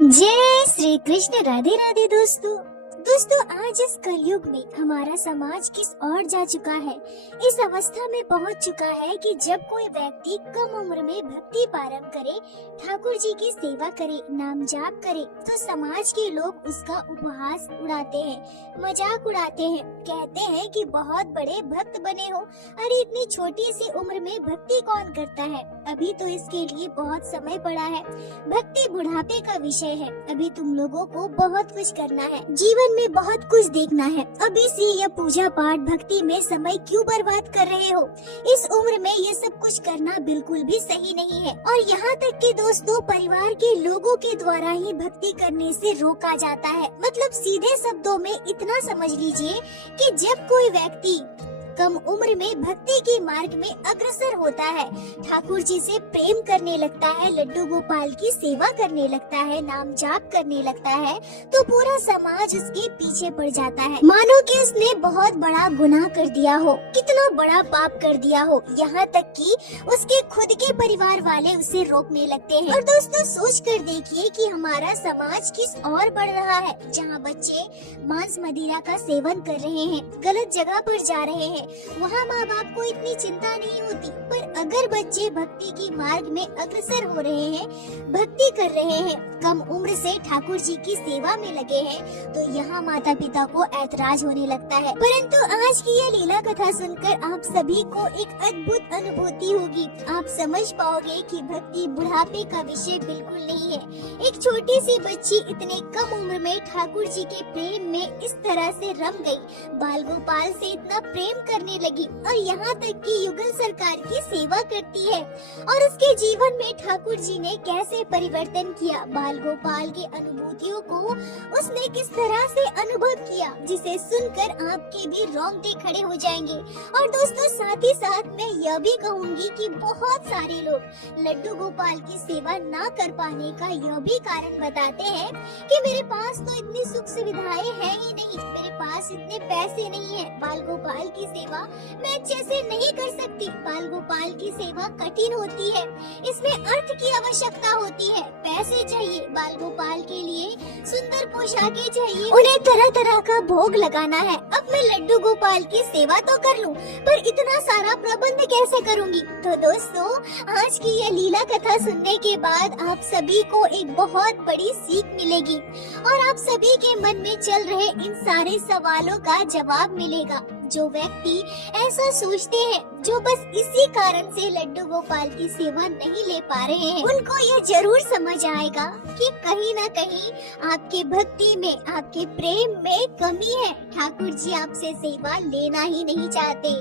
जय श्री कृष्ण। राधे राधे दोस्तों। आज इस कलयुग में हमारा समाज किस ओर जा चुका है। इस अवस्था में पहुंच चुका है कि जब कोई व्यक्ति कम उम्र में भक्ति प्रारंभ करे, ठाकुर जी की सेवा करे, नाम जाप करे, तो समाज के लोग उसका उपहास उड़ाते हैं, मजाक उड़ाते हैं, कहते हैं कि बहुत बड़े भक्त बने हो। अरे इतनी छोटी सी उम्र में भक्ति कौन करता है, अभी तो इसके लिए बहुत समय पड़ा है। भक्ति बुढ़ापे का विषय है, अभी तुम लोगों को बहुत कुछ करना है, जीवन में बहुत कुछ देखना है। अभी से यह पूजा पाठ भक्ति में समय क्यों बर्बाद कर रहे हो। इस उम्र में ये सब कुछ करना बिल्कुल भी सही नहीं है। और यहाँ तक कि दोस्तों, परिवार के लोगों के द्वारा ही भक्ति करने से रोका जाता है। मतलब सीधे शब्दों में इतना समझ लीजिए कि जब कोई व्यक्ति कम उम्र में भक्ति के मार्ग में अग्रसर होता है, ठाकुर जी से प्रेम करने लगता है, लड्डू गोपाल की सेवा करने लगता है, नाम जाप करने लगता है, तो पूरा समाज उसके पीछे पड़ जाता है, मानो कि उसने बहुत बड़ा गुनाह कर दिया हो, कितना बड़ा पाप कर दिया हो। यहाँ तक कि उसके खुद के परिवार वाले उसे रोकने लगते हैं। और दोस्तों सोच कर देखिए कि हमारा समाज किस ओर बढ़ रहा है, जहाँ बच्चे मांस मदिरा का सेवन कर रहे हैं, गलत जगह पर जा रहे हैं। वहाँ माँ बाप को इतनी चिंता नहीं होती, पर अगर बच्चे भक्ति की मार्ग में अग्रसर हो रहे हैं, भक्ति कर रहे हैं, कम उम्र से ठाकुर जी की सेवा में लगे हैं, तो यहाँ माता पिता को ऐतराज होने लगता है। परंतु आज की यह लीला कथा सुनकर आप सभी को एक अद्भुत अनुभूति होगी। आप समझ पाओगे कि भक्ति बुढ़ापे का विषय बिल्कुल नहीं है। एक छोटी सी बच्ची इतने कम उम्र में ठाकुर जी के प्रेम में इस तरह से रम गई, बाल गोपाल से इतना प्रेम करने लगी और यहाँ तक कि युगल सरकार की सेवा करती है। और उसके जीवन में ठाकुर जी ने कैसे परिवर्तन किया, बाल गोपाल की अनुभूतियों को उसने किस तरह से अनुभव किया, जिसे सुनकर आपके भी रोंगटे खड़े हो जाएंगे। और दोस्तों साथ ही साथ मैं यह भी कहूँगी कि बहुत सारे लोग लड्डू गोपाल की सेवा ना कर पाने का यह भी कारण बताते हैं कि मेरे पास तो इतनी सुख सुविधाएं हैं ही नहीं, मेरे पास इतने पैसे नहीं है, बाल गोपाल की सेवा मैं अच्छे से नहीं कर सकती। बाल गोपाल की सेवा कठिन होती है, इसमें अर्थ की आवश्यकता होती है, पैसे चाहिए, बाल गोपाल के लिए सुंदर पोशाकें चाहिए, उन्हें तरह तरह का भोग लगाना है। अब मैं लड्डू गोपाल की सेवा तो कर लूं, पर इतना सारा प्रबंध कैसे करूंगी। तो दोस्तों आज की यह लीला कथा सुनने के बाद आप सभी को एक बहुत बड़ी सीख मिलेगी और आप सभी के मन में चल रहे इन सारे सवालों का जवाब मिलेगा। जो व्यक्ति ऐसा सोचते हैं, जो बस इसी कारण से लड्डू गोपाल की सेवा नहीं ले पा रहे हैं, उनको यह जरूर समझ आएगा कि कहीं न कहीं आपके भक्ति में, आपके प्रेम में कमी है। ठाकुर जी आपसे सेवा लेना ही नहीं चाहते।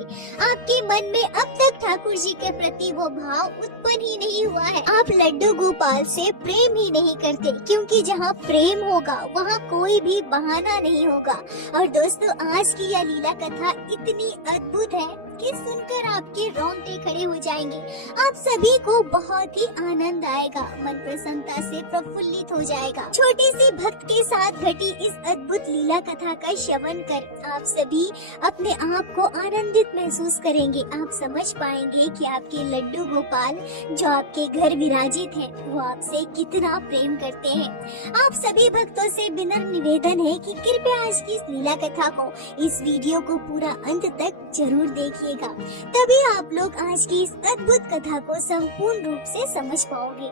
आपके मन में अब तक ठाकुर जी के प्रति वो भाव उत्पन्न ही नहीं हुआ है। आप लड्डू गोपाल से प्रेम ही नहीं करते, क्योंकि जहाँ प्रेम होगा वहाँ कोई भी बहाना नहीं होगा। और दोस्तों आज की यह लीला कथा इतनी अद्भुत है कि सुनकर आपके रोंगटे खड़े हो जाएंगे। आप सभी को बहुत ही आनंद आएगा, मन प्रसन्नता से प्रफुल्लित हो जाएगा। छोटी सी भक्त के साथ घटी इस अद्भुत लीला कथा का श्रवण कर आप सभी अपने आप को आनंदित महसूस करेंगे। आप समझ पाएंगे कि आपके लड्डू गोपाल जो आपके घर विराजित हैं, वो आपसे कितना प्रेम करते हैं। आप सभी भक्तों से विनम्र निवेदन है कि कृपया आज की इस लीला कथा को, इस वीडियो को पूरा अंत तक जरूर देखिएगा, तभी आप लोग आज की इस अद्भुत कथा को संपूर्ण रूप से समझ पाओगे।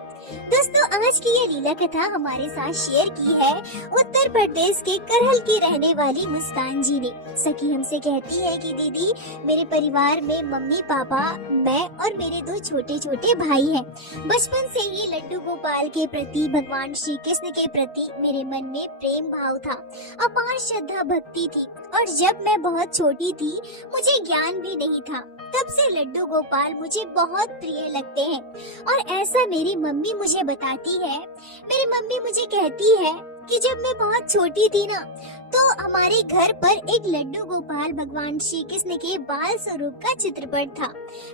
दोस्तों आज की ये लीला कथा हमारे साथ शेयर की है उत्तर प्रदेश के करहल की रहने वाली मुस्कान जी ने। सखी हमसे कहती है कि दीदी मेरे परिवार में मम्मी पापा, मैं और मेरे दो छोटे छोटे भाई हैं। बचपन से ही लड्डू गोपाल के प्रति, भगवान श्री कृष्ण के प्रति मेरे मन में प्रेम भाव था, अपार श्रद्धा भक्ति थी। और जब मैं बहुत छोटी थी, मुझे ज्ञान भी नहीं था, तब से लड्डू गोपाल मुझे बहुत प्रिय लगते हैं। और ऐसा मेरी मम्मी मुझे बताती है। मेरी मम्मी मुझे कहती है कि जब मैं बहुत छोटी थी ना, तो हमारे घर पर एक लड्डू गोपाल भगवान श्री कृष्ण के बाल स्वरूप का चित्रपट था।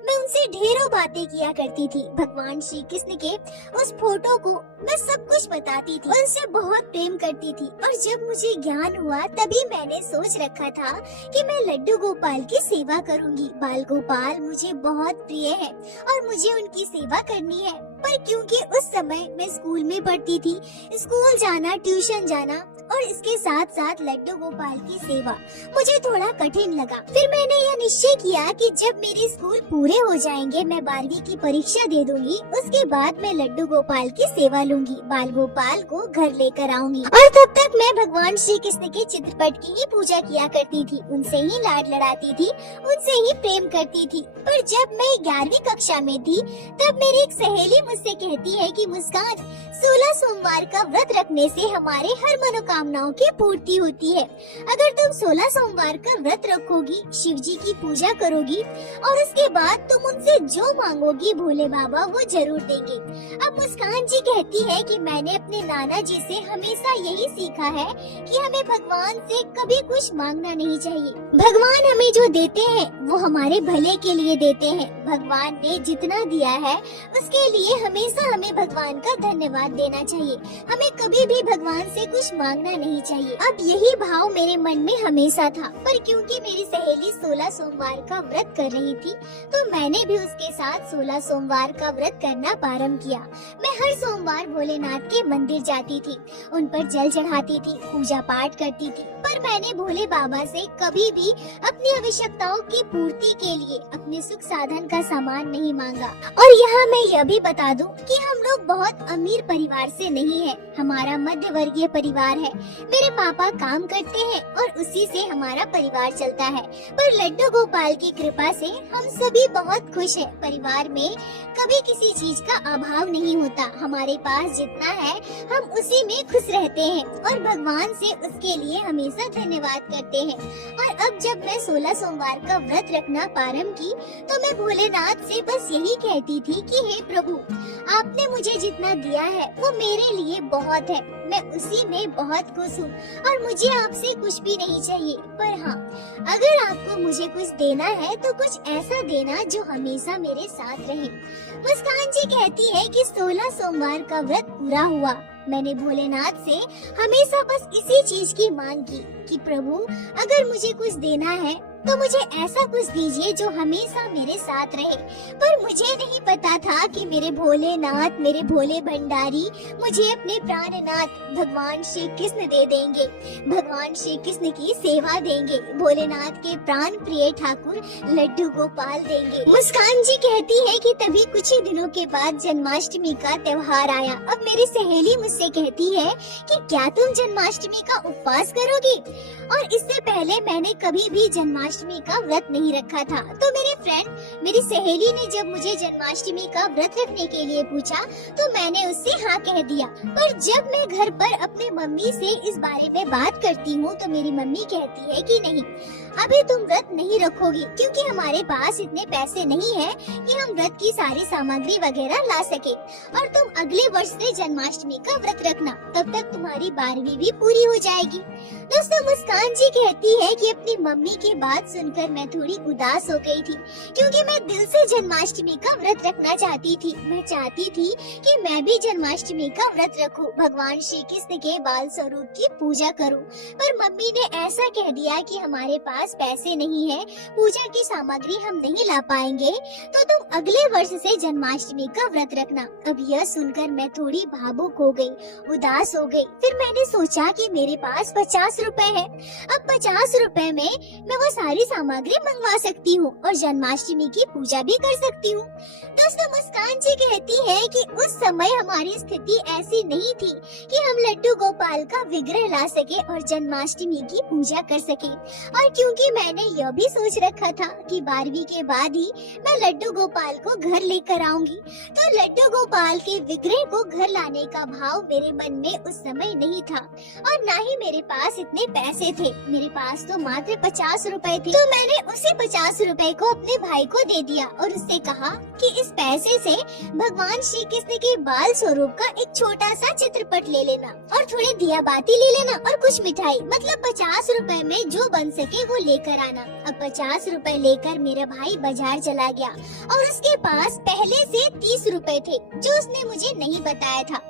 मैं उनसे ढेरों बातें किया करती थी। भगवान श्री कृष्ण के उस फोटो को मैं सब कुछ बताती थी, उनसे बहुत प्रेम करती थी। और जब मुझे ज्ञान हुआ तभी मैंने सोच रखा था कि मैं लड्डू गोपाल की सेवा करूंगी। बाल गोपाल मुझे बहुत प्रिय है और मुझे उनकी सेवा करनी है। पर क्योंकि उस समय मैं स्कूल में पढ़ती थी, स्कूल जाना, ट्यूशन जाना और इसके साथ साथ लड्डू गोपाल की सेवा मुझे थोड़ा कठिन लगा। फिर मैंने यह निश्चय किया कि जब मेरे स्कूल पूरे हो जाएंगे, मैं 12वीं की परीक्षा दे दूंगी, उसके बाद मैं लड्डू गोपाल की सेवा लूंगी, बाल गोपाल को घर लेकर आऊंगी और तब तक मैं भगवान श्री कृष्ण के चित्रपट की ही पूजा किया करती थी, उनसे ही लाड लड़ाती थी, उनसे ही प्रेम करती थी। पर जब मैं 11वीं कक्षा में थी, तब मेरी एक सहेली मुझसे कहती है कि मुस्कान, 16 सोमवार का व्रत रखने से हमारे हर मनोकामनाओं की पूर्ति होती है। अगर तुम 16 सोमवार का व्रत रखोगी, शिव जी की पूजा करोगी और उसके बाद तुम उनसे जो मांगोगी, भोले बाबा वो जरूर देंगे। अब मुस्कान जी कहती है कि मैंने अपने नाना जी से हमेशा यही सीखा है कि हमें भगवान से कभी कुछ मांगना नहीं चाहिए। भगवान हमें जो देते हैं वो हमारे भले के लिए देते हैं। भगवान ने जितना दिया है उसके लिए हमेशा हमें भगवान का धन्यवाद देना चाहिए। हमें कभी भी भगवान से कुछ मांगना नहीं चाहिए। अब यही भाव मेरे मन में हमेशा था, पर क्योंकि मेरी सहेली 16 सोमवार का व्रत कर रही थी, तो मैंने भी उसके साथ 16 सोमवार का व्रत करना प्रारंभ किया। मैं हर सोमवार भोलेनाथ के मंदिर जाती थी, उन पर जल चढ़ाती थी, पूजा पाठ करती थी, पर मैंने भोले बाबा से कभी भी अपनी आवश्यकताओं की पूर्ति के लिए अपने सुख साधन का सामान नहीं मांगा। और यहाँ मैं यह भी बता दूं कि हम लोग बहुत अमीर परिवार से नहीं है, हमारा मध्य वर्गीय परिवार है। मेरे पापा काम करते हैं और उसी से हमारा परिवार चलता है, पर लड्डू गोपाल की कृपा से हम सभी बहुत खुश हैं। परिवार में कभी किसी चीज का अभाव नहीं होता, हमारे पास जितना है हम उसी में खुश रहते हैं और भगवान से उसके लिए हमेशा धन्यवाद करते हैं। और अब जब मैं 16 सोमवार का व्रत रखना प्रारंभ की, तो मैं भोलेनाथ से बस यही कहती थी कि हे प्रभु, आपने मुझे जितना दिया है वो मेरे लिए बहुत है, मैं उसी में बहुत खुश हूँ और मुझे आपसे कुछ भी नहीं चाहिए। पर हाँ, अगर आपको मुझे कुछ देना है तो कुछ ऐसा देना जो हमेशा मेरे साथ रहे। मुस्कान जी कहती है कि 16 सोमवार का व्रत पूरा हुआ, मैंने भोलेनाथ से हमेशा बस इसी चीज की मांग की कि प्रभु, अगर मुझे कुछ देना है तो मुझे ऐसा कुछ दीजिए जो हमेशा मेरे साथ रहे। पर मुझे नहीं पता था कि मेरे भोलेनाथ, मेरे भोले भंडारी मुझे अपने प्राणनाथ भगवान श्री कृष्ण दे देंगे, भगवान श्री कृष्ण की सेवा देंगे, भोलेनाथ के प्राण प्रिय ठाकुर लड्डू गोपाल देंगे। मुस्कान जी कहती है कि तभी कुछ ही दिनों के बाद जन्माष्टमी का त्योहार आया। अब मेरी सहेली मुझसे कहती है कि क्या तुम जन्माष्टमी का उपवास करोगी? और इससे पहले मैंने कभी भी जन्माष्टमी का व्रत नहीं रखा था। तो मेरे फ्रेंड, मेरी सहेली ने जब मुझे जन्माष्टमी का व्रत रखने के लिए पूछा तो मैंने उससे हाँ कह दिया। पर जब मैं घर पर अपने मम्मी से इस बारे में बात करती हूँ तो मेरी मम्मी कहती है कि नहीं, अभी तुम व्रत नहीं रखोगी क्योंकि हमारे पास इतने पैसे नहीं है कि हम व्रत की सारी सामग्री वगैरह ला सके, और तुम अगले वर्ष से जन्माष्टमी का व्रत रखना, तब तक तुम्हारी 12वीं भी पूरी हो जाएगी। दोस्तों, मुस्कान जी कहती है कि अपनी मम्मी की बात सुनकर मैं थोड़ी उदास हो गई थी क्योंकि मैं दिल से जन्माष्टमी का व्रत रखना चाहती थी। मैं चाहती थी कि मैं भी जन्माष्टमी का व्रत रखूं, भगवान श्री कृष्ण के बाल स्वरूप की पूजा करूं। पर मम्मी ने ऐसा कह दिया कि हमारे पास पैसे नहीं है, पूजा की सामग्री हम नहीं ला पाएंगे, तो तुम अगले वर्ष से जन्माष्टमी का व्रत रखना। अब यह सुनकर मैं थोड़ी भावुक हो गई, उदास हो गई। फिर मैंने सोचा कि मेरे पास 50 रुपए है, अब 50 रुपए में मैं वो सारी सामग्री मंगवा सकती हूँ और जन्माष्टमी की पूजा भी कर सकती हूँ। दोस्तों, मुस्कान जी कहती है कि उस समय हमारी स्थिति ऐसी नहीं थी कि हम लड्डू गोपाल का विग्रह ला सके और जन्माष्टमी की पूजा कर सके। और क्योंकि मैंने यह भी सोच रखा था कि 12वीं के बाद ही मैं लड्डू गोपाल को घर लेकर आऊंगी, तो लड्डू गोपाल के विग्रह को घर लाने का भाव मेरे मन में उस समय नहीं था और ना ही मेरे पास इतने पैसे थे। मेरे पास तो मात्र 50 रुपए थे। तो मैंने उसी 50 रुपए को अपने भाई को दे दिया और उससे कहा कि इस पैसे से भगवान श्री कृष्ण के बाल स्वरूप का एक छोटा सा चित्रपट ले लेना और थोड़े दिया बाती ले लेना और कुछ मिठाई, मतलब 50 रुपए में जो बन सके वो लेकर आना। अब 50 रुपए लेकर मेरा भाई बाजार चला गया और उसके पास पहले से 30 रुपए थे जो उसने मुझे नहीं बताया था।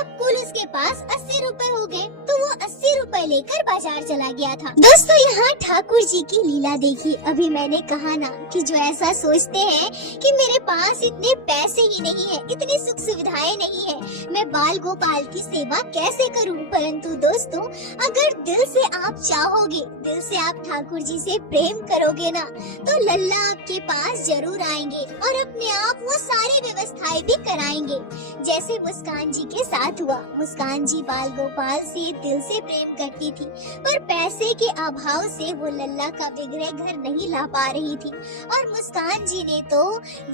अब कुल उसके पास 80 रुपए हो गए। तो वो 80 रुपए लेकर बाजार चला गया था। दोस्तों यहाँ ठाकुर जी की लीला देखी। अभी मैंने कहा ना कि जो ऐसा सोचते हैं कि मेरे पास इतने पैसे ही नहीं है, इतनी सुख सुविधाएं नहीं है, मैं बाल गोपाल की सेवा कैसे करूं। परंतु दोस्तों अगर दिल से आप चाहोगे, दिल से आप ठाकुर जी से प्रेम करोगे ना, तो लल्ला आपके पास जरूर आएंगे और अपने आप वो सारी व्यवस्थाएं भी कराएंगे जैसे मुस्कान जी के साथ हुआ। मुस्कान जी बाल गोपाल से दिल से प्रेम करती थी, पर पैसे के अभाव से वो लल्ला का विग्रह घर नहीं ला पा रही थी। और मुस्कान जी ने तो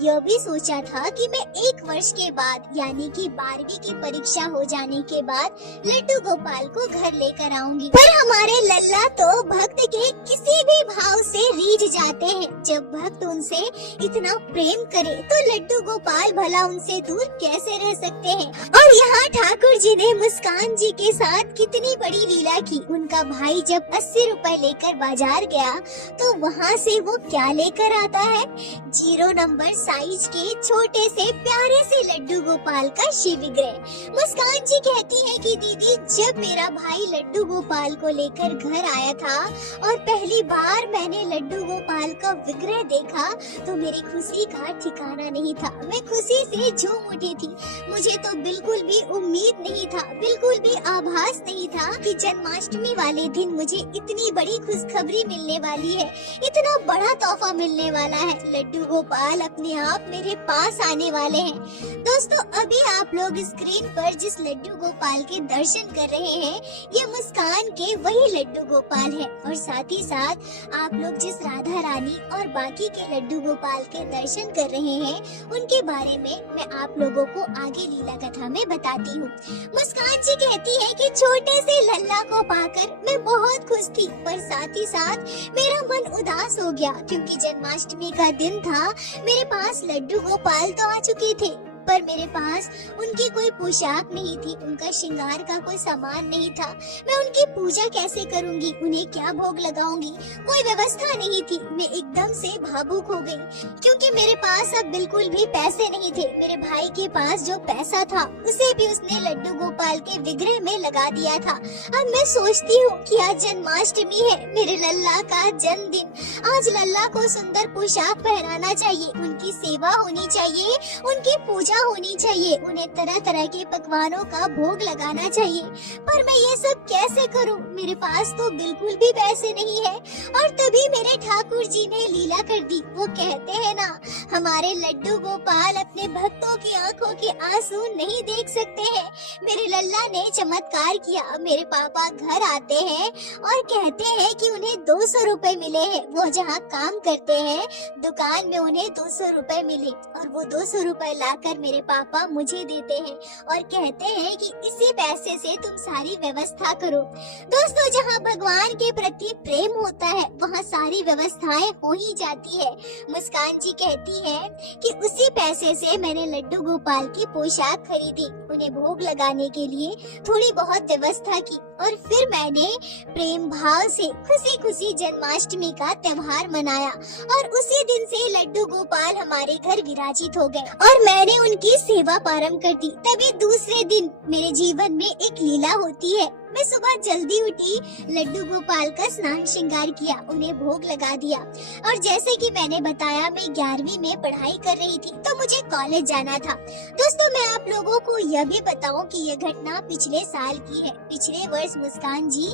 यह भी सोचा था कि मैं 1 वर्ष के बाद यानी कि 12वीं की परीक्षा हो जाने के बाद लड्डू गोपाल को घर लेकर आऊंगी। पर हमारे लल्ला तो भक्त के किसी भी भाव से रीझ जाते हैं। जब भक्त उनसे इतना प्रेम करे तो लड्डू गोपाल भला उनसे दूर कैसे रह सकते हैं। और यहाँ ठाकुर जी ने मुस्कान जी के साथ कितनी बड़ी लीला की। उनका भाई जब 80 रुपए लेकर बाजार गया तो वहाँ से वो क्या लेकर आता है, 0 नंबर साइज के छोटे से प्यारे से लड्डू गोपाल का शिव विग्रह। मुस्कान जी कहती है कि दीदी जब मेरा भाई लड्डू गोपाल को लेकर घर आया था और पहली बार मैंने लड्डू गोपाल का विग्रह देखा तो मेरी खुशी का ठिकाना नहीं था। मैं खुशी से झूम उठी थी। मुझे तो बिल्कुल भी उम्मीद नहीं था, बिल्कुल भी आभास नहीं था कि जन्माष्टमी वाले दिन मुझे इतनी बड़ी खुशखबरी मिलने वाली है, इतना बड़ा तोहफा मिलने वाला है। लड्डू गोपाल अपने आप मेरे पास आने वाले हैं। दोस्तों अभी आप लोग स्क्रीन पर जिस लड्डू गोपाल के दर्शन कर रहे हैं ये मुस्कान के वही लड्डू गोपाल है। और साथ ही साथ आप लोग जिस राधा रानी और बाकी के लड्डू गोपाल के दर्शन कर रहे हैं उनके बारे में मैं आप लोगों को आगे लीला कथा में बताती हूँ। मुस्कान जी कहती है कि छोटे से लल्ला को पाकर मैं बहुत खुश थी, पर साथ ही साथ मेरा मन उदास हो गया क्योंकि जन्माष्टमी का दिन था। मेरे पास लड्डू गोपाल तो आ चुके थे पर मेरे पास उनकी कोई पोशाक नहीं थी, उनका श्रृंगार का कोई सामान नहीं था। मैं उनकी पूजा कैसे करूंगी, उन्हें क्या भोग लगाऊंगी, कोई व्यवस्था नहीं थी। मैं एकदम से भावुक हो गई क्योंकि मेरे पास अब बिल्कुल भी पैसे नहीं थे। मेरे भाई के पास जो पैसा था उसे भी उसने लड्डू गोपाल के विग्रह में लगा दिया था। अब मैं सोचती हूँ कि आज जन्माष्टमी है, मेरे लल्ला का जन्मदिन। आज लल्ला को सुंदर पोशाक पहनाना चाहिए, उनकी सेवा होनी चाहिए, उनकी पूजा होनी चाहिए, उन्हें तरह तरह के पकवानों का भोग लगाना चाहिए। पर मैं ये सब कैसे करूं? मेरे पास तो बिल्कुल भी पैसे नहीं है। और तभी मेरे ठाकुर जी ने लीला कर दी। वो कहते हैं ना, हमारे लड्डू गोपाल अपने भक्तों की आंखों के आंसू नहीं देख सकते हैं। मेरे लल्ला ने चमत्कार किया। मेरे पापा घर आते हैं और कहते हैं कि उन्हें 200 रुपए मिले हैं। वो जहाँ काम करते हैं दुकान में उन्हें 200 रुपए मिले और वो 200 रुपए लाकर मेरे पापा मुझे देते हैं और कहते हैं कि इसी पैसे से तुम सारी व्यवस्था करो। दोस्तों जहाँ भगवान के प्रति प्रेम होता है वहाँ सारी व्यवस्थाएं हो ही जाती है। मुस्कान जी कहती है कि उसी पैसे से मैंने लड्डू गोपाल की पोशाक खरीदी, उन्हें भोग लगाने के लिए थोड़ी बहुत व्यवस्था की और फिर मैंने प्रेम भाव से खुशी खुशी जन्माष्टमी का त्योहार मनाया और उसी दिन से लड्डू गोपाल हमारे घर विराजित हो गए और मैंने उनकी सेवा प्रारंभ कर दी। तभी दूसरे दिन मेरे जीवन में एक लीला होती है। मैं सुबह जल्दी उठी, लड्डू गोपाल का स्नान श्रृंगार किया, उन्हें भोग लगा दिया और जैसे कि मैंने बताया मैं 11वीं में पढ़ाई कर रही थी तो मुझे कॉलेज जाना था। दोस्तों मैं आप लोगों को यह भी बताऊं कि यह घटना पिछले साल की है। पिछले वर्ष मुस्कान जी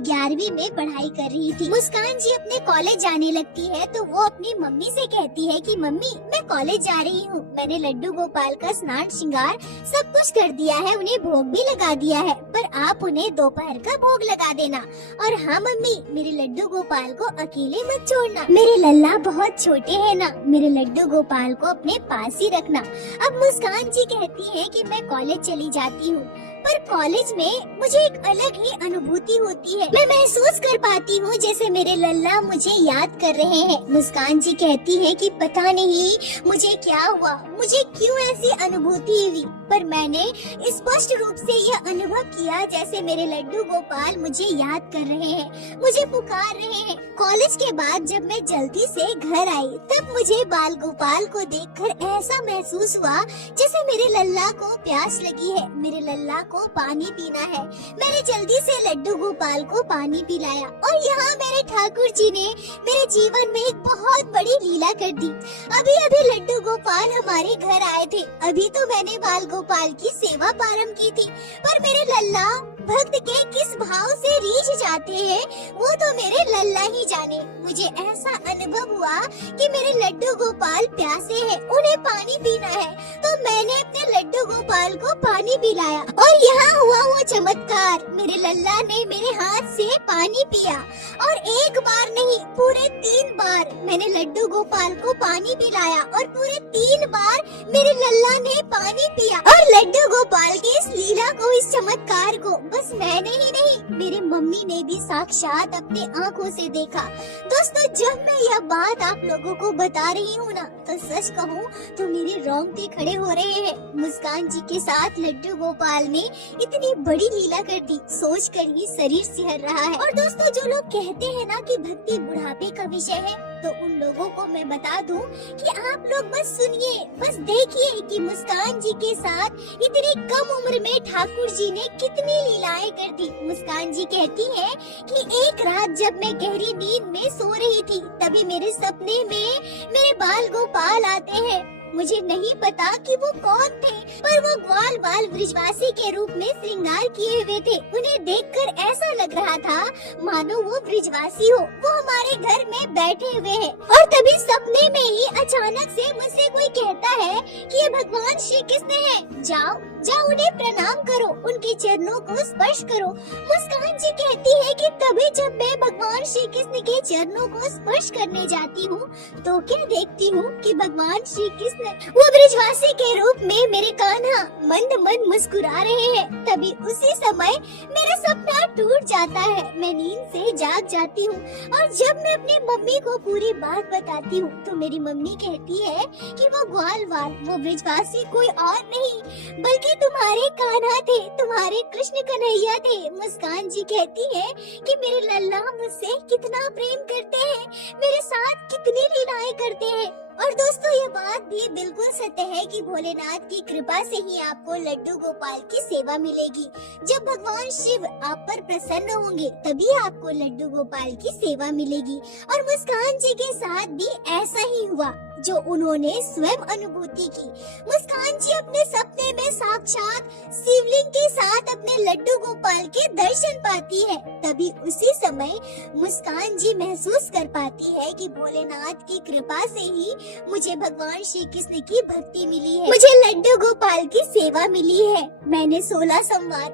11वीं में पढ़ाई कर रही थी। मुस्कान जी अपने कॉलेज जाने लगती है तो वो अपनी मम्मी से कहती है कि मम्मी मैं कॉलेज जा रही हूँ, मैंने लड्डू गोपाल का स्नान श्रृंगार सब कुछ कर दिया है, उन्हें भोग भी लगा दिया है, पर आप उन्हें दोपहर का भोग लगा देना। और हाँ मम्मी मेरे लड्डू गोपाल को अकेले मत छोड़ना, मेरे लल्ला बहुत छोटे हैं ना, मेरे लड्डू गोपाल को अपने पास ही रखना। अब मुस्कान जी कहती है कि मैं कॉलेज चली जाती हूँ पर कॉलेज में मुझे एक अलग ही अनुभूति होती है। मैं महसूस कर पाती हूँ जैसे मेरे लल्ला मुझे याद कर रहे हैं। मुस्कान जी कहती है कि पता नहीं मुझे क्या हुआ, मुझे क्यों ऐसी अनुभूति हुई, पर मैंने स्पष्ट रूप से यह अनुभव किया जैसे मेरे लड्डू गोपाल मुझे याद कर रहे हैं, मुझे पुकार रहे हैं। कॉलेज के बाद जब मैं जल्दी से घर आई तब मुझे बाल गोपाल को देखकर ऐसा महसूस हुआ जैसे मेरे लल्ला को प्यास लगी है, मेरे लल्ला को पानी पीना है। मैंने जल्दी से लड्डू गोपाल को पानी पिलाया और यहाँ मेरे ठाकुर जी ने मेरे जीवन में एक बहुत बड़ी लीला कर दी। अभी अभी लड्डू गोपाल हमारे घर आए थे। अभी तो मैंने बाल गोपाल की सेवा प्रारंभ की थी, पर मेरे लल्ला भक्त के किस भाव से रीझ जाते हैं वो तो मेरे लल्ला ही जाने। मुझे ऐसा अनुभव हुआ कि मेरे लड्डू गोपाल प्यासे हैं, उन्हें पानी पीना है, तो मैंने अपने लड्डू गोपाल को पानी पिलाया और यहाँ हुआ वो चमत्कार। मेरे लल्ला ने मेरे हाथ से पानी पिया और एक बार नहीं पूरे 3 बार मैंने लड्डू गोपाल को पानी पिलाया और पूरे 3 बार मेरे लल्ला ने पानी पिया। और लड्डू गोपाल की इस लीला को, इस चमत्कार को बस मैंने ही नहीं, मेरी मम्मी ने भी साक्षात अपनी आंखों से देखा। दोस्तों, जब मैं यह बात आप लोगों को बता रही हूँ ना, तो सच कहूँ तो मेरे रोंगटे खड़े हो रहे हैं। मुस्कान जी के साथ लड्डू गोपाल ने इतनी बड़ी लीला कर दी, सोच कर ही शरीर सिहर रहा है। और दोस्तों, जो लोग कहते हैं ना कि भक्ति बुढ़ापे का विषय है, तो उन लोगों को मैं बता दूं कि आप लोग बस सुनिए, बस देखिए कि मुस्कान जी के साथ इतनी कम उम्र में ठाकुर जी ने कितनी लीलाएं कर दी। मुस्कान जी कहती है कि एक रात जब मैं गहरी नींद में सो रही थी, तभी मेरे सपने में मेरे बाल गोपाल आते हैं। मुझे नहीं पता कि वो कौन थे, पर वो ग्वाल बाल ब्रिजवासी के रूप में श्रृंगार किए हुए थे। उन्हें देखकर ऐसा लग रहा था मानो वो ब्रिजवासी हो, वो हमारे घर में बैठे हुए हैं। और तभी सपने में ही अचानक से मुझसे कोई कहता है कि ये भगवान श्री कृष्ण हैं, जाओ जाओ उन्हें प्रणाम करो, उनके चरणों को स्पर्श करो। मुस्कान जी कहती है कि तभी जब मैं भगवान श्री कृष्ण के चरणों को स्पर्श करने जाती हूँ, तो क्या देखती हूँ कि भगवान श्री कृष्ण वो ब्रिजवासी के रूप में मेरे कान्हा मंद मंद मुस्कुरा रहे हैं। तभी उसी समय मेरा सपना टूट जाता है, मैं नींद से जाग जाती हूँ और जब मैं अपनी मम्मी को पूरी बात बताती हूँ, तो मेरी मम्मी कहती है कि वो ग्वाल बाल, वो ब्रिजवासी कोई और नहीं बल्कि तुम्हारे कान्हा थे, तुम्हारे कृष्ण कन्हैया थे। मुस्कान जी कहती है कि मेरे लल्ला मुझसे कितना प्रेम करते हैं, मेरे साथ कितनी लीलाएं करते हैं। और दोस्तों, ये बात भी बिल्कुल सत्य है कि भोलेनाथ की कृपा से ही आपको लड्डू गोपाल की सेवा मिलेगी। जब भगवान शिव आप पर प्रसन्न होंगे तभी आपको लड्डू गोपाल की सेवा मिलेगी। और मुस्कान जी के साथ भी ऐसा ही हुआ जो उन्होंने स्वयं अनुभूति की। मुस्कान जी अपने सपने में साक्षात शिवलिंग के साथ अपने लड्डू गोपाल के दर्शन पाती है। तभी उसी समय मुस्कान जी महसूस कर पाती है कि भोलेनाथ की कृपा से ही मुझे भगवान श्री कृष्ण की भक्ति मिली है, मुझे लड्डू गोपाल की सेवा मिली है। मैंने 16 सोमवार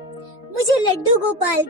मुझे लड्डू गोपाल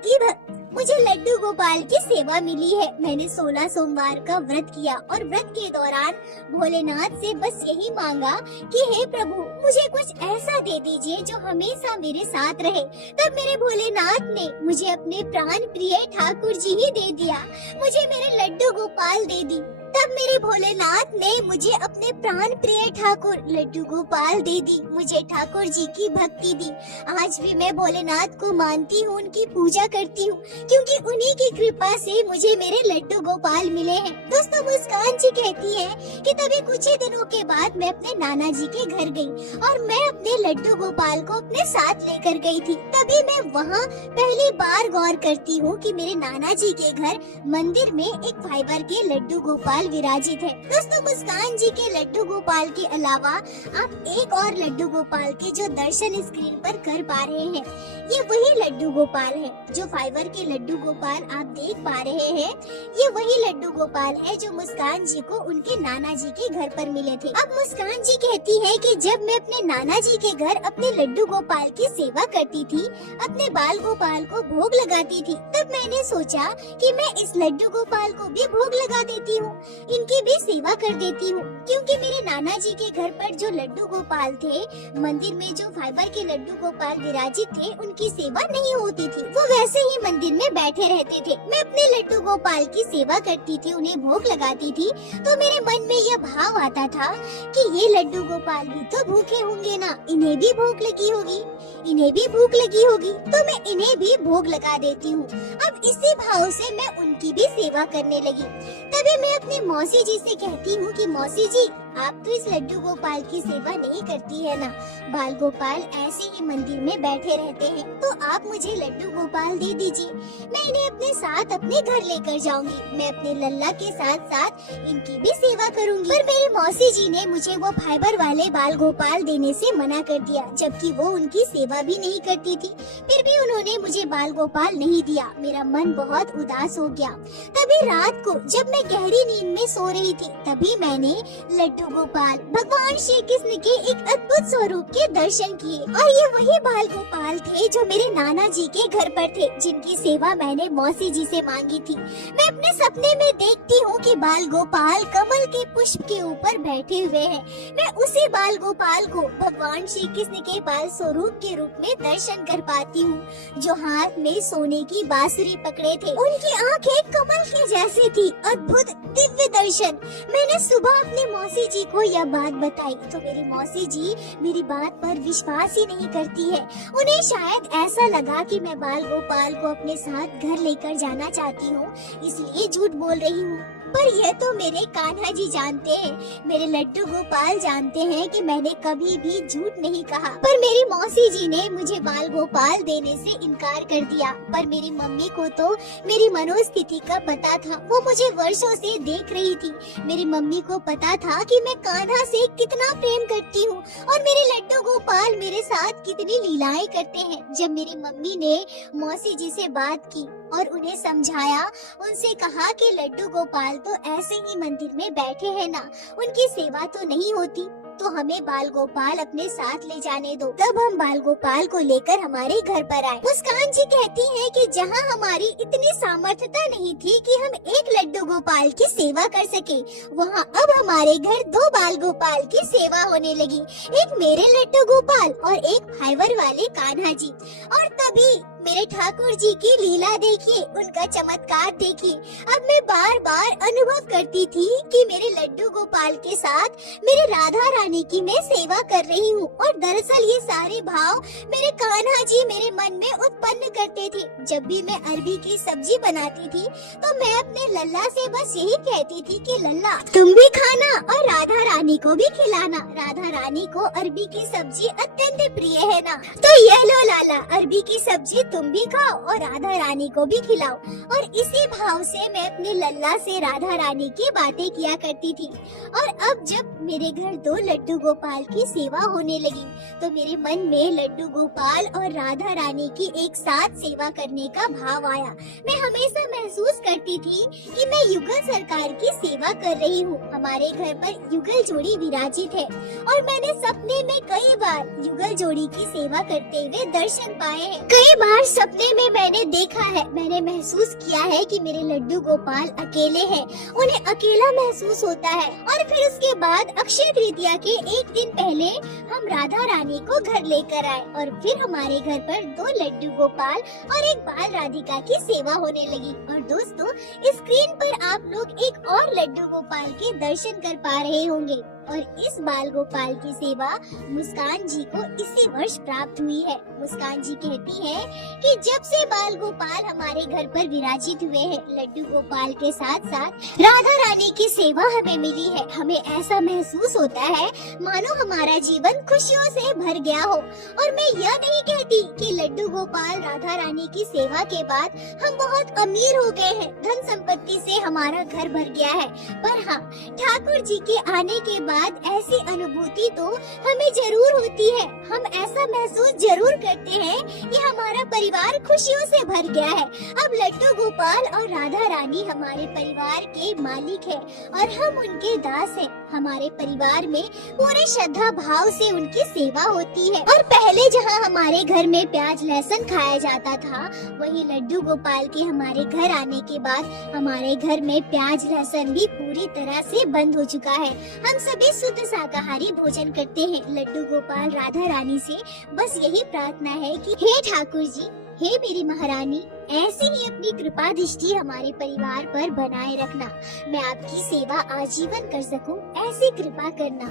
की सेवा मिली है। मैंने 16 सोमवार का व्रत किया और व्रत के दौरान भोलेनाथ से बस यही मांगा कि हे प्रभु, मुझे कुछ ऐसा दे दीजिए जो हमेशा मेरे साथ रहे। तब मेरे भोलेनाथ ने मुझे अपने प्राण प्रिय ठाकुर जी ही दे दिया, मुझे मेरे लड्डू गोपाल दे दी। तब मेरे भोलेनाथ ने मुझे अपने प्राण प्रिय ठाकुर लड्डू गोपाल दे दी, मुझे ठाकुर जी की भक्ति दी। आज भी मैं भोलेनाथ को मानती हूँ, उनकी पूजा करती हूँ, क्योंकि उन्हीं की कृपा से मुझे मेरे लड्डू गोपाल मिले हैं। दोस्तों, मुस्कान जी कहती है कि तभी कुछ ही दिनों के बाद मैं अपने नाना जी के घर गई और मैं अपने लड्डू गोपाल को अपने साथ लेकर गई थी। तभी मैं वहाँ पहली बार गौर करती हूँ कि मेरे नाना जी के घर मंदिर में एक फाइबर के लड्डू गोपाल विराजित है। दोस्तों, मुस्कान जी के लड्डू गोपाल के अलावा आप एक और लड्डू गोपाल के जो दर्शन स्क्रीन पर कर पा रहे हैं, ये वही लड्डू गोपाल है जो फाइबर के लड्डू गोपाल आप देख पा रहे हैं। ये वही लड्डू गोपाल है जो मुस्कान जी को उनके नाना जी के घर पर मिले थे। अब मुस्कान जी कहती है कि जब मैं अपने नाना जी के घर अपने लड्डू गोपाल की सेवा करती थी, अपने बाल गोपाल को भोग लगाती थी, तब मैंने सोचा कि मैं इस लड्डू गोपाल को भी भोग लगा देती हूँ। इनकी भी सेवा कर देती हूँ, क्योंकि मेरे नाना जी के घर पर जो लड्डू गोपाल थे, मंदिर में जो फाइबर के लड्डू गोपाल विराजित थे, उनकी सेवा नहीं होती थी। वो वैसे ही मंदिर में बैठे रहते थे। मैं अपने लड्डू गोपाल की सेवा करती थी, उन्हें भोग लगाती थी, तो मेरे मन में यह भाव आता था कि ये लड्डू गोपाल भी तो भूखे होंगे ना, इन्हें भी भूख लगी होगी, इन्हें भी भूख लगी होगी, तो मैं इन्हें भी भोग लगा देती हूँ। अब इसी भाव से मैं उनकी भी सेवा करने लगी। तभी मैं अपनी मौसी जी से कहती हूँ कि मौसी जी, आप तो इस लड्डू गोपाल की सेवा नहीं करती है ना, बाल गोपाल ऐसे ही मंदिर में बैठे रहते हैं, तो आप मुझे लड्डू गोपाल दे दीजिए, मैं इन्हें अपने साथ अपने घर लेकर जाऊंगी, मैं अपने लल्ला के साथ साथ इनकी भी सेवा करूंगी। पर मेरी मौसी जी ने मुझे वो फाइबर वाले बाल गोपाल देने से मना कर दिया, जबकि वो उनकी सेवा भी नहीं करती थी, फिर भी उन्होंने मुझे बाल गोपाल नहीं दिया। मेरा मन बहुत उदास हो गया। तभी रात को जब मैं गहरी नींद में सो रही थी, तभी मैंने लड्डू गोपाल भगवान श्री कृष्ण के एक अद्भुत स्वरूप के दर्शन किए, और ये वही बाल गोपाल थे जो मेरे नाना जी के घर पर थे, जिनकी सेवा मैंने मौसी जी से मांगी थी। मैं अपने सपने में देखती हूँ कि बाल गोपाल कमल के पुष्प के ऊपर बैठे हुए हैं। मैं उसी बाल गोपाल को भगवान श्री कृष्ण के बाल स्वरूप के रूप में दर्शन कर पाती हूँ, जो हाथ में सोने की बांसुरी पकड़े थे। उनकी आंखें कमल की जैसी थी, अद्भुत दिव्य दर्शन। मैंने सुबह अपनी मौसी जी को यह बात बताई, तो मेरी मौसी जी मेरी बात पर विश्वास ही नहीं करती है। उन्हें शायद ऐसा लगा कि मैं बाल गोपाल को अपने साथ घर लेकर जाना चाहती हूँ, इसलिए झूठ बोल रही हूँ। पर यह तो मेरे कान्हा जी जानते हैं, मेरे लड्डू गोपाल जानते हैं कि मैंने कभी भी झूठ नहीं कहा। पर मेरी मौसी जी ने मुझे बाल गोपाल देने से इनकार कर दिया। पर मेरी मम्मी को तो मेरी मनोस्थिति का पता था, वो मुझे वर्षों से देख रही थी। मेरी मम्मी को पता था कि मैं कान्हा से कितना प्रेम करती हूँ और मेरे लड्डू गोपाल मेरे साथ कितनी लीलाएं करते हैं। जब मेरी मम्मी ने मौसी जी से बात की और उन्हें समझाया, उनसे कहा कि लड्डू गोपाल तो ऐसे ही मंदिर में बैठे हैं ना, उनकी सेवा तो नहीं होती, तो हमें बाल गोपाल अपने साथ ले जाने दो। तब हम बाल गोपाल को लेकर हमारे घर पर आए। मुस्कान जी कहती हैं कि जहां हमारी इतनी सामर्थ्यता नहीं थी कि हम एक लड्डू गोपाल की सेवा कर सके, वहां अब हमारे घर 2 बाल गोपाल की सेवा होने लगी, एक मेरे लड्डू गोपाल और एक फाइबर वाले कान्हा जी। और तभी मेरे ठाकुर जी की लीला देखिए, उनका चमत्कार देखिए। अब मैं बार बार अनुभव करती थी कि मेरे लड्डू गोपाल के साथ मेरे राधा रानी की मैं सेवा कर रही हूँ, और दरअसल ये सारे भाव मेरे कान्हा जी मेरे मन में उत्पन्न करते थे। जब भी मैं अरबी की सब्जी बनाती थी, तो मैं अपने लल्ला से बस यही कहती थी कि लल्ला तुम भी खाना और राधा रानी को भी खिलाना, राधा रानी को अरबी की सब्जी अत्यंत प्रिय है ना, तो ये लो लाला, अरबी की सब्जी तुम भी खाओ और राधा रानी को भी खिलाओ। और इसी भाव से मैं अपने लल्ला से राधा रानी की बातें किया करती थी। और अब जब मेरे घर 2 लड्डू गोपाल की सेवा होने लगी, तो मेरे मन में लड्डू गोपाल और राधा रानी की एक साथ सेवा करने का भाव आया। मैं हमेशा महसूस करती थी कि मैं युगल सरकार की सेवा कर रही हूँ। हमारे घर पर युगल जोड़ी विराजित है, और मैंने सपने में कई बार युगल जोड़ी की सेवा करते हुए दर्शन पाए हैं। कई बार सपने में मैंने देखा है, मैंने महसूस किया है कि मेरे लड्डू गोपाल अकेले हैं, उन्हें अकेला महसूस होता है। और फिर उसके बाद अक्षय तृतीया के एक दिन पहले हम राधा रानी को घर लेकर आए, और फिर हमारे घर पर 2 लड्डू गोपाल और एक बाल राधिका की सेवा होने लगी। और दोस्तों, स्क्रीन पर आप लोग एक और लड्डू गोपाल के दर्शन कर पा रहे होंगे, और इस बाल गोपाल की सेवा मुस्कान जी को इसी वर्ष प्राप्त हुई है। मुस्कान जी कहती है कि जब से बाल गोपाल हमारे घर पर विराजित हुए हैं, लड्डू गोपाल के साथ साथ राधा रानी की सेवा हमें मिली है। हमें ऐसा महसूस होता है मानो हमारा जीवन खुशियों से भर गया हो। और मैं यह नहीं कहती कि लड्डू गोपाल राधा रानी की सेवा के बाद हम बहुत अमीर हो गए हैं, धन संपत्ति से हमारा घर भर गया है, पर हाँ, ठाकुर जी के आने के बाद ऐसी अनुभूति तो हमें जरूर होती है। हम ऐसा महसूस जरूर करते हैं कि हमारा परिवार खुशियों से भर गया है। अब लड्डू गोपाल और राधा रानी हमारे परिवार के मालिक हैं, और हम उनके दास हैं। हमारे परिवार में पूरे श्रद्धा भाव से उनकी सेवा होती है। और पहले जहाँ हमारे घर में प्याज लहसुन खाया जाता था, वही लड्डू गोपाल के हमारे घर आने के बाद हमारे घर में प्याज लहसुन भी पूरी तरह से बंद हो चुका है। हम सभी शुद्ध शाकाहारी भोजन करते हैं। लड्डू गोपाल राधा रानी से बस यही प्रार्थना है कि हे ठाकुर जी, हे मेरी महारानी, ऐसी ही अपनी कृपा दृष्टि हमारे परिवार पर बनाए रखना। मैं आपकी सेवा आजीवन कर सकूं, ऐसी कृपा करना।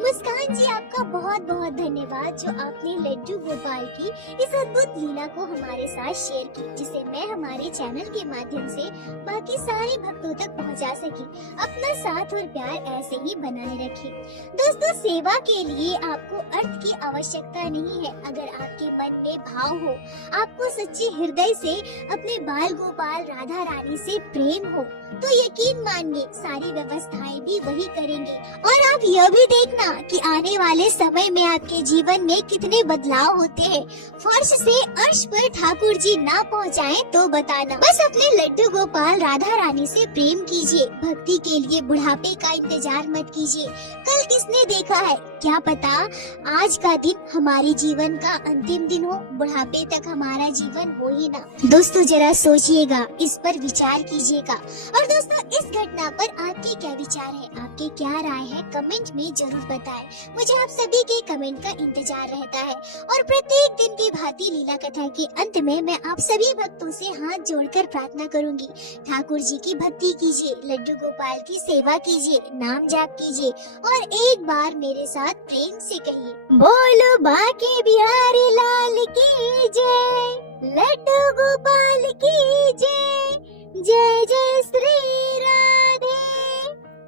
मुस्कान जी, आपका बहुत बहुत धन्यवाद जो आपने लड्डू गोपाल की इस अद्भुत लीला को हमारे साथ शेयर की, जिसे मैं हमारे चैनल के माध्यम से बाकी सारे भक्तों तक पहुंचा सकी। अपना साथ और प्यार ऐसे ही बनाए रखें। दोस्तों, सेवा के लिए आपको अर्थ की आवश्यकता नहीं है। अगर आपके मन में भाव हो, आपको सच्चे हृदय से अपने बाल गोपाल राधा रानी से प्रेम हो, तो यकीन मानिए सारी व्यवस्थाएं भी वही करेंगे। और आप यह भी देखना कि आने वाले समय में आपके जीवन में कितने बदलाव होते हैं। फर्श से अर्श पर ठाकुर जी ना पहुँचाए तो बताना। बस अपने लड्डू गोपाल राधा रानी से प्रेम कीजिए। भक्ति के लिए बुढ़ापे का इंतजार मत कीजिए। कल किसने देखा है, क्या पता आज का दिन हमारे जीवन का अंतिम दिन हो, बुढ़ापे तक हमारा जीवन हो ही ना। दोस्तों, जरा सोचिएगा, इस पर विचार कीजिएगा। और दोस्तों, इस घटना पर आपके क्या विचार है, आपके क्या राय है, कमेंट में जरूर बताएं। मुझे आप सभी के कमेंट का इंतजार रहता है। और प्रत्येक दिन की भांति लीला कथा के अंत में मैं आप सभी भक्तों से हाथ जोड़कर प्रार्थना करूंगी। ठाकुर जी की भक्ति कीजिए, लड्डू गोपाल की सेवा कीजिए, नाम जाप कीजिए और एक बार मेरे साथ प्रेम से कहिए, बोलो बाके बिहारी लाल की जय, लड्डू गोपाल की जय, जय जय श्री राधे।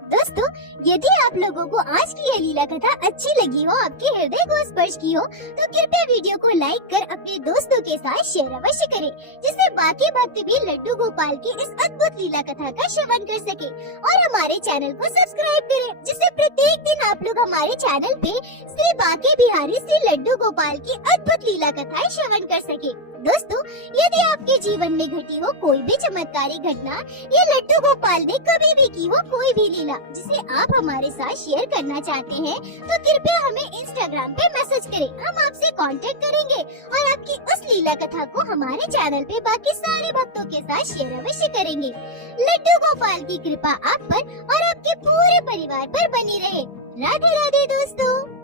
दोस्तों, यदि आप लोगों को आज की यह लीला कथा अच्छी लगी हो, आपके हृदय को स्पर्श की हो, तो कृपया वीडियो को लाइक कर अपने दोस्तों के साथ शेयर अवश्य करें, जिससे बाकी भक्त भी लड्डू गोपाल की इस अद्भुत लीला कथा का श्रवण कर सके। और हमारे चैनल को सब्सक्राइब करें, जिससे प्रत्येक दिन आप लोग हमारे चैनल पे श्री बाके बिहारी श्री लड्डू गोपाल की अद्भुत लीला कथाएं श्रवण कर सके। दोस्तों, यदि आपके जीवन में घटी हो कोई भी चमत्कारी घटना या लड्डू गोपाल ने कभी भी की हो कोई भी लीला जिसे आप हमारे साथ शेयर करना चाहते हैं, तो कृपया हमें इंस्टाग्राम पे मैसेज करें। हम आपसे कांटेक्ट करेंगे और आपकी उस लीला कथा को हमारे चैनल पे बाकी सारे भक्तों के साथ शेयर अवश्य करेंगे। लड्डू गोपाल की कृपा आप पर और आपके पूरे परिवार पर बनी रहे। राधे राधे दोस्तों।